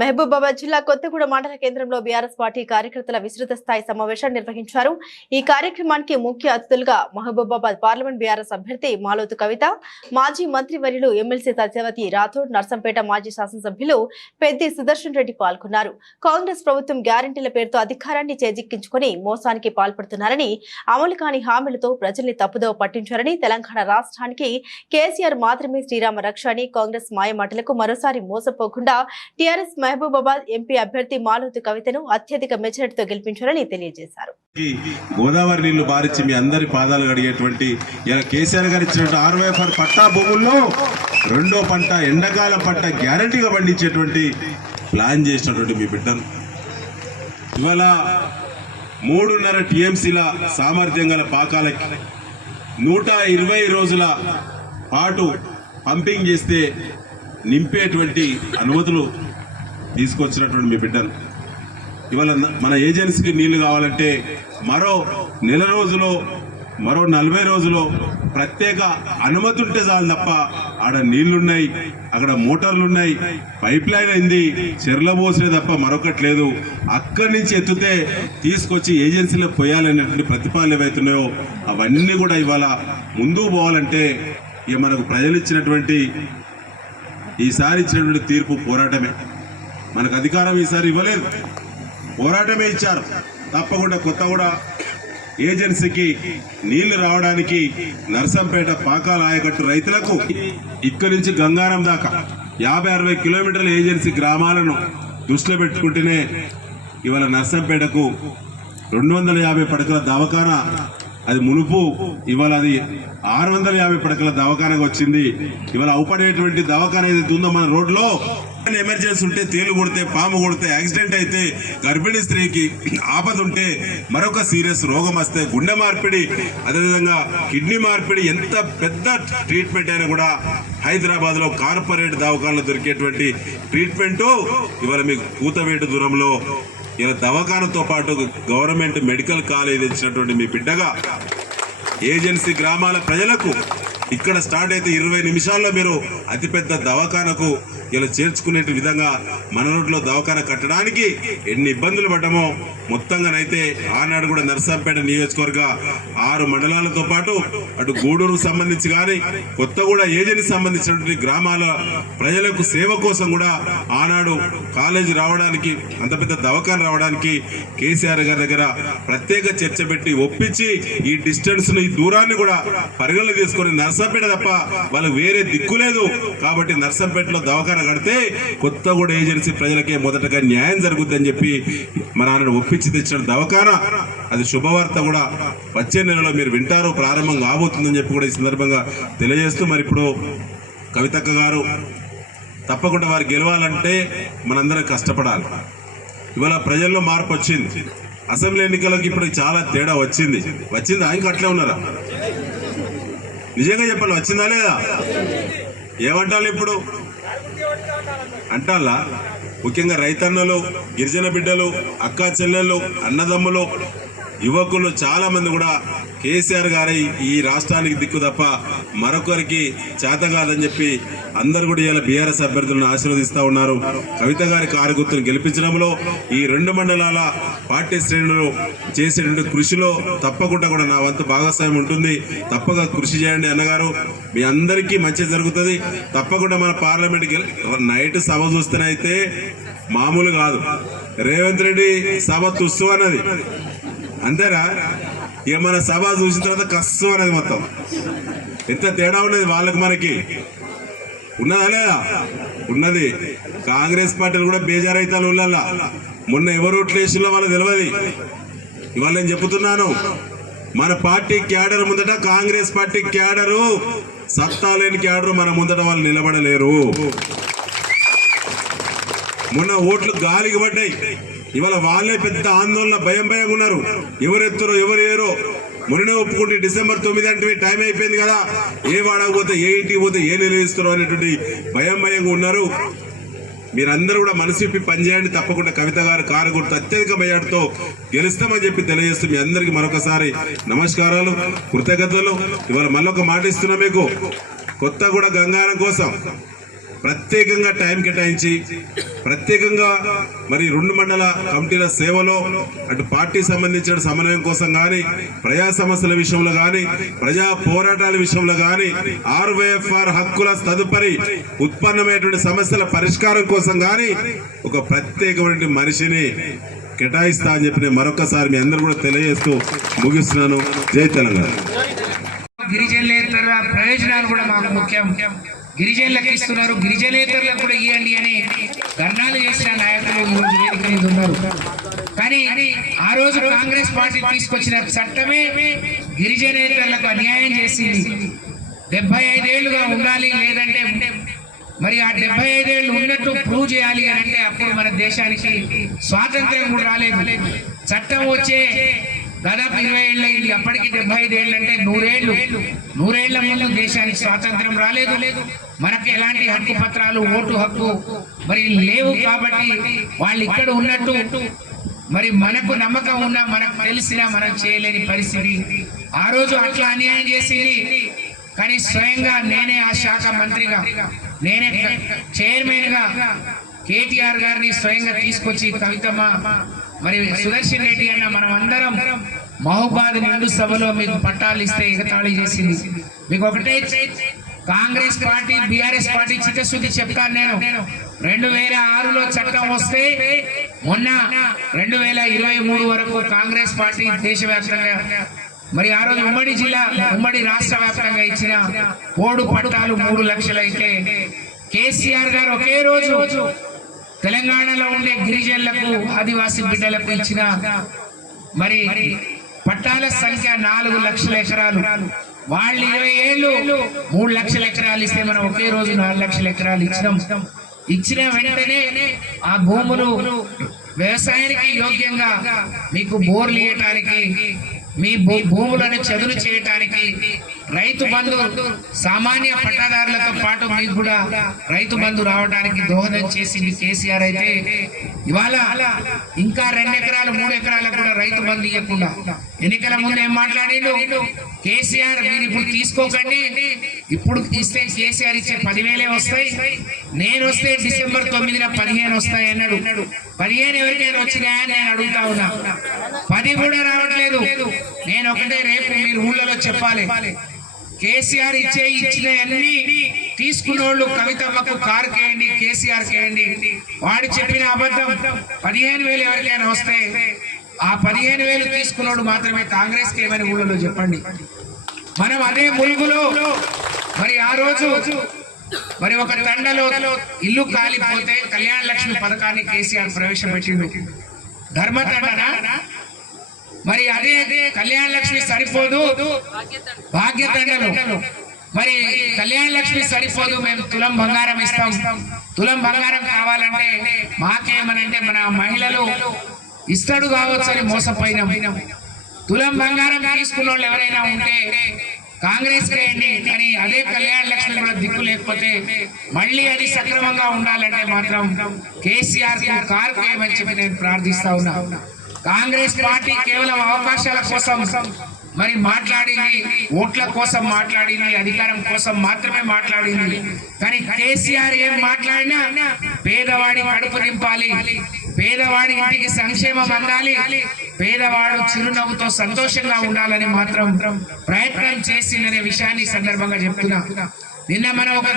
మహబూబాబాద్ జిల్లా కొత్తగూడ మండల కేంద్రంలో బీఆర్ఎస్ పార్టీ కార్యకర్తల విస్తృత స్థాయి సమావేశం నిర్వహించారు. ఈ కార్యక్రమానికి ముఖ్య అతిథులుగా మహబూబాబాద్ పార్లమెంట్ బీఆర్ఎస్ అభ్యర్థి మాలోతు కవిత, మాజీ మంత్రివర్యులు ఎమ్మెల్సీ సత్యవతి రాథోడ్, నర్సంపేట మాజీ శాసనసభ్యులు పెద్ది సుదర్శన్ రెడ్డి పాల్గొన్నారు. కాంగ్రెస్ ప్రభుత్వం గ్యారంటీల పేరుతో అధికారాన్ని చేజిక్కించుకుని మోసానికి పాల్పడుతున్నారని, అమలు కాని హామీలతో ప్రజల్ని తప్పుదోవ పట్టించారని, తెలంగాణ రాష్ట్రానికి కేసీఆర్ మాత్రమే శ్రీరామ రక్ష అని కాంగ్రెస్ మాయమాటలకు మరోసారి మోసపోకుండా టీఆర్ఎస్ మహబూబాబాద్ ఎంపీ అభ్యర్థి మాలోతు కవితను అత్యధిక మెజారిటీతో గెలిపించారని తెలియజేశారు. గోదావరి నీళ్లు బారించి మీ అందరి పాదాలు కడిగేటువంటి కేసీఆర్ గారు ఇచ్చినటువంటి 60 పట్టా భూముల్లో రెండో పంట ఎండాకాలం పంట గ్యారంటీగా పండించేటువంటి ప్లాన్ చేసినటువంటి మీ బిడ్డను ఇవాళ 3.5 టీఎంసీల సామర్థ్యం గల పాకాలకి 120 రోజుల పాటు పంపింగ్ చేస్తే నింపేటువంటి అనుమతులు తీసుకొచ్చినటువంటి మీ బిడ్డను ఇవాళ మన ఏజెన్సీకి నీళ్లు కావాలంటే మరో నెల రోజులో మరో 40 రోజులో ప్రత్యేక అనుమతి ఉంటే చాలు తప్ప ఆడ నీళ్లున్నాయి, అక్కడ మోటార్లున్నాయి, పైప్ లైన్ అయింది, చెర్ల పోసే తప్ప మరొకటి లేదు. అక్కడి నుంచి ఎత్తుతే తీసుకొచ్చి ఏజెన్సీలో పోయాలనేటువంటి ప్రతిపాదనలు ఏవైతున్నాయో అవన్నీ కూడా ఇవాళ ముందుకు పోవాలంటే ఇక మనకు ప్రజలు ఇచ్చినటువంటి ఈసారి ఇచ్చినటువంటి తీర్పు పోరాటమే. మనకు అధికారం ఈసారి ఇవ్వలేదు, పోరాటమే ఇచ్చారు. తప్పకుండా కొత్తగూడ ఏజెన్సీకి నీళ్లు రావడానికి నర్సంపేట పాకాల ఆయకట్టు రైతులకు ఇక్కడి నుంచి గంగారం దాకా 50-60 కిలోమీటర్ల ఏజెన్సీ గ్రామాలను దృష్టిలో పెట్టుకుంటేనే ఇవాళ నర్సంపేటకు 250 పడకల దవాఖానా, అది మునుపు ఇవాళ అది 650 పడకల దవాఖానకు వచ్చింది. ఇవాళ అవుపడేటువంటి దవాఖాన ఏదైతే ఉందో మన రోడ్లో ఎమర్జెన్సీ ఉంటే, తేలు కొడితే, పాము కొడితే, యాక్సిడెంట్ అయితే, గర్భిణీ స్త్రీకి ఆపద ఉంటే, మరొక సీరియస్ రోగం వస్తే, గుండె మార్పిడి, అదేవిధంగా కిడ్నీ మార్పిడి, ఎంత పెద్ద ట్రీట్మెంట్ అయినా కూడా హైదరాబాద్ లో కార్పొరేట్ దవాఖానలో దొరికేటువంటి ట్రీట్మెంట్ ఇవాళ మీకు కూతవేటు దూరంలో ఇలా దవాఖానతో పాటు గవర్నమెంట్ మెడికల్ కాలేజ్ ఇచ్చినటువంటి మీ బిడ్డగా ఏజెన్సీ గ్రామాల ప్రజలకు ఇక్కడ స్టార్ట్ అయితే 20 నిమిషాల్లో మీరు అతిపెద్ద దవాఖానకు ఇలా చేర్చుకునే విధంగా మన రోడ్లో దవాఖాన కట్టడానికి ఎన్ని ఇబ్బందులు పడ్డామో మొత్తంగానైతే ఆనాడు కూడా నర్సంపేట నియోజకవర్గ 6 మండలాలతో పాటు అటు గూడూరుకు సంబంధించి కానీ కొత్తగూడ ఏజెన్సీ సంబంధించినటువంటి గ్రామాల ప్రజలకు సేవ కోసం కూడా ఆనాడు కాలేజీ రావడానికి, అంత పెద్ద దవాఖాన రావడానికి కేసీఆర్ గారి దగ్గర ప్రత్యేక చర్చ పెట్టి ఒప్పించి ఈ డిస్టెన్స్ ను, ఈ దూరాన్ని కూడా పరిగణలో తీసుకొని నర్సంపేట తప్ప వాళ్ళకి వేరే దిక్కు లేదు కాబట్టి నర్సంపేటలో దవాఖాన కడితే కొత్తగూడ ఏజెన్సీ ప్రజలకే మొదటగా న్యాయం జరుగుతుందని చెప్పి మన ఆయన ఒప్పించి తెచ్చిన దవాఖాన అది శుభవార్త కూడా వచ్చే నెలలో మీరు వింటారు, ప్రారంభం కాబోతుందని చెప్పి కూడా ఈ సందర్భంగా తెలియజేస్తూ మరి ఇప్పుడు కవితక్క గారు తప్పకుండా వారు గెలవాలంటే మనందరం కష్టపడాలి. ఇవాళ ప్రజల్లో మార్పు వచ్చింది. అసెంబ్లీ ఎన్నికలకు ఇప్పుడు చాలా తేడా వచ్చిందా? ఇంకా అట్లే ఉన్నారా? నిజంగా చెప్పాలి, వచ్చిందా లేదా? ఏమంటారు ఇప్పుడు అంటాలా? ముఖ్యంగా రైతన్నలు, గిరిజన బిడ్డలు, అక్కా చెల్లెళ్ళు, అన్నదమ్ములు, యువకులు చాలా మంది కూడా కేసీఆర్ గారి ఈ రాష్ట్రానికి దిక్కు తప్ప మరొకరికి చేత కాదని చెప్పి అందరు కూడా ఇలా బీఆర్ఎస్ అభ్యర్థులను ఆశీర్వదిస్తా ఉన్నారు. కవిత గారి కారు గుర్తును గెలిపించడంలో ఈ 2 మండలాల పార్టీ శ్రేణులు చేసేటువంటి కృషిలో తప్పకుండా కూడా నా వంతు భాగస్వామ్యం ఉంటుంది. తప్పక కృషి చేయండి అన్నగారు, మీ అందరికీ మంచి జరుగుతుంది. తప్పకుండా మన పార్లమెంట్ నైట్ సభ చూస్తేనైతే మామూలు కాదు. రేవంత్ రెడ్డి సభ తుస్సు అన్నది అంతేరా, ఇక మన సభ చూసిన తర్వాత కష్టం అనేది మొత్తం ఎంత తేడా ఉన్నది వాళ్ళకి మనకి ఉన్నదా లేదా? ఉన్నది. కాంగ్రెస్ పార్టీలు కూడా బేజారైతాలు ఉళ్ళల్లా. మొన్న ఎవరు ఓట్లేసిలో వాళ్ళు తెలియదు. ఇవాళ నేను చెప్తున్నాను, మన పార్టీ క్యాడర్ ముందట, కాంగ్రెస్ పార్టీ క్యాడరు సత్తా లేని క్యాడరు మన ముందట వాళ్ళు నిలబడలేరు. మొన్న ఓట్లు గాలికి పడ్డాయి. ఇవాళ వాళ్ళే పెద్ద ఆందోళన, భయంగా ఉన్నారు. ఎవరెత్తురో ఎవరు ఏరో. మొన్ననే ఒప్పుకుంటే December 9 అంటే టైం అయిపోయింది కదా, ఏ వాడకపోతే, ఏ ఇంటికి పోతే ఏ నిలదీస్తారో అనేటువంటి భయంగా ఉన్నారు. మీరందరూ కూడా మనసు విప్పి పనిచేయండి. తప్పకుండా కవిత గారు కారు గుర్తు అత్యధిక మెజార్టీతో గెలుస్తామని చెప్పి తెలియజేస్తూ మీ అందరికీ మరొకసారి నమస్కారాలు, కృతజ్ఞతలు. ఇవాళ మళ్ళొక మాట ఇస్తున్నా మీకు, కొత్తగూడ గంగారం కోసం ప్రత్యేకంగా టైం కేటాయించి ప్రత్యేకంగా మరి 2 మండల కమిటీల సేవలో అటు పార్టీ సంబంధించిన సమన్వయం కోసం కానీ ప్రజా సమస్యల విషయంలో కానీ ప్రజా పోరాటాల విషయంలో కానీ RYFR హక్కుల తదుపరి ఉత్పన్నమైనటువంటి సమస్యల పరిష్కారం కోసం కానీ ఒక ప్రత్యేకమైన మనిషిని కేటాయిస్తా అని చెప్పి నేను మరొకసారి మీ అందరూ కూడా తెలియజేస్తూ ముగిస్తున్నాను. జై తెలంగాణ. గిరిజనులేతర ప్రయోజనాలు కూడా మాకు ముఖ్యం. గిరిజనులకు ఇస్తున్నారు, గిరిజనేతరులకు కూడా ఇవ్వండి అని ధర్నాలు చేసిన నాయకులు ఈరోజు వేదిక మీద ఉన్నారు. కానీ ఆ రోజు కాంగ్రెస్ పార్టీ తీసుకొచ్చిన చట్టమే గిరిజనేతరులకు అన్యాయం చేసింది. 75 ఏళ్లుగా ఉండాలి, లేదంటే మరి ఆ 75 ఏళ్ళు ఉన్నట్టు ప్రూవ్ చేయాలి అని అంటే అప్పుడు మన దేశానికి స్వాతంత్ర్యం కూడా రాలేదు. చట్టం వచ్చే దాదాపు 20 ఏళ్ళు అయింది, అప్పటికి 75 ఏళ్ళు అంటే 100 ఏళ్ల ముందు దేశానికి స్వాతంత్రం రాలేదు. మనకు ఎలాంటి హక్కు పత్రాలు, ఓటు హక్కు మరి లేవు. కాబట్టి వాళ్ళు ఇక్కడ ఉన్నట్టు మరి మనకు నమ్మకం ఉన్నా, మనకు తెలిసినా మనం చేయలేని పరిస్థితి. ఆ రోజు అట్లా అన్యాయం చేసింది. కానీ స్వయంగా నేనే ఆ శాఖ మంత్రిగా, నేనే చైర్మన్ గా కేటీఆర్ గారిని స్వయంగా తీసుకొచ్చి కవితమ్మ మరి సుదర్శన్ రెడ్డి అన్న మనం అందరం మహబూబాద్ నిండు సభలో మీకు పట్టాలు ఇస్తే ఎగతాళి చేసింది. మీకు ఒకటే కాంగ్రెస్ పార్టీ, బీఆర్ఎస్ పార్టీ చిత్తశుద్ధి చెప్తాను నేను. 2006లో చట్టం వస్తే మొన్న 2023 వరకు కాంగ్రెస్ పార్టీ దేశవ్యాప్తంగా మరి ఆ రోజు ఉమ్మడి జిల్లా, ఉమ్మడి రాష్ట్ర వ్యాప్తంగా ఇచ్చిన పోడు పట్టాలు 3 లక్షలు అయితే కేసీఆర్ గారు ఒకే రోజు తెలంగాణలో ఉండే గిరిజనులకు, ఆదివాసీ బిడ్డలకు ఇచ్చిన మరి పట్టాల సంఖ్య 4 లక్షల ఎకరాలు. వాళ్ళు 20 ఏళ్ళు 3 లక్షల ఎకరాలు ఇస్తే మనం ఒకే రోజు 4 లక్షల ఎకరాలు ఇచ్చినాం. ఇచ్చిన వెంటనే ఆ భూములు వ్యవసాయానికి యోగ్యంగా మీకు బోర్లు ఇవ్వటానికి, మీ భూములను చదును చేయటానికి రైతు బంధు సామాన్య పట్టాదారులతో పాటు మీకు కూడా రైతు బంధు రావడానికి దోహదం చేసింది కేసీఆర్. అయితే ఇవాళ ఇంకా 2 ఎకరాలు 3 ఎకరాలకు కూడా రైతు బంధు ఇవ్వకుండా ఎన్నికల ముందు ఏం మాట్లాడిండు కేసీఆర్, మీరు ఇప్పుడు తీసుకోకండి, ఇప్పుడు ఇస్తే కేసీఆర్ ఇచ్చే 10,000 వస్తాయి, నేను వస్తే డిసెంబర్ 9న 15 వస్తాయి అన్నాడు. 15 ఎవరికైనా వచ్చినాయని నేను అడుగుతా ఉన్నా. 10 కూడా రావట్లేదు. నేను ఒకటే రేపు మీరు ఊళ్ళలో చెప్పాలి, కేసీఆర్ ఇచ్చిన అన్ని తీసుకున్నోళ్ళు కవితమ్మకు కారు కేయండి, కేసీఆర్ కేయండి. వాడు చెప్పిన అబద్ధం 15,000 ఎవరికైనా వస్తే ఆ 15,000 తీసుకున్నోడు మాత్రమే కాంగ్రెస్ కేమని ఊళ్ళలో చెప్పండి. మనం అదే ములుగులో మరి ఆ రోజు మరి ఒక తండలో ఇల్లు కాలిపోతే కళ్యాణ లక్ష్మి పథకాన్ని కేసీఆర్ ప్రవేశపెట్టిండు. ధర్మతండనా? మరి అదే కళ్యాణ లక్ష్మి సరిపోదు, భాగ్యతండలు మరి కళ్యాణ లక్ష్మి సరిపోదు, మేము తులం బంగారం ఇస్తాం. తులం బంగారం కావాలంటే మాకేమనంటే మన మహిళలు ఇస్తాడు కావచ్చు అని మోసపోయినాం. తులం బంగారం తీసుకున్న వాళ్ళు ఎవరైనా ఉంటే కాంగ్రెస్ వేయండి, కానీ అదే కళ్యాణ లక్ష్మి కూడా దిక్కు లేకపోతే మళ్ళీ అది సక్రమంగా ఉండాలంటే మాత్రం కేసీఆర్ కారు కేయమని చెప్పి నేను ప్రార్థిస్తా ఉన్నా. కాంగ్రెస్ పార్టీ కేవలం అవకాశాల కోసం మరి మాట్లాడింది, ఓట్ల కోసం మాట్లాడింది, అధికారం కోసం మాత్రమే మాట్లాడింది. కానీ కేసీఆర్ ఏం మాట్లాడినా పేదవాడి కడుపు నింపాలి, పేదవాడి ఇంటికి సంక్షేమం అందాలి, పేదవాడు చిరునవ్వుతో సంతోషంగా ఉండాలని మాత్రం ప్రయత్నం చేసిందనే విషయాన్ని సందర్భంగా చెప్తున్నా. నిన్న మనం ఒక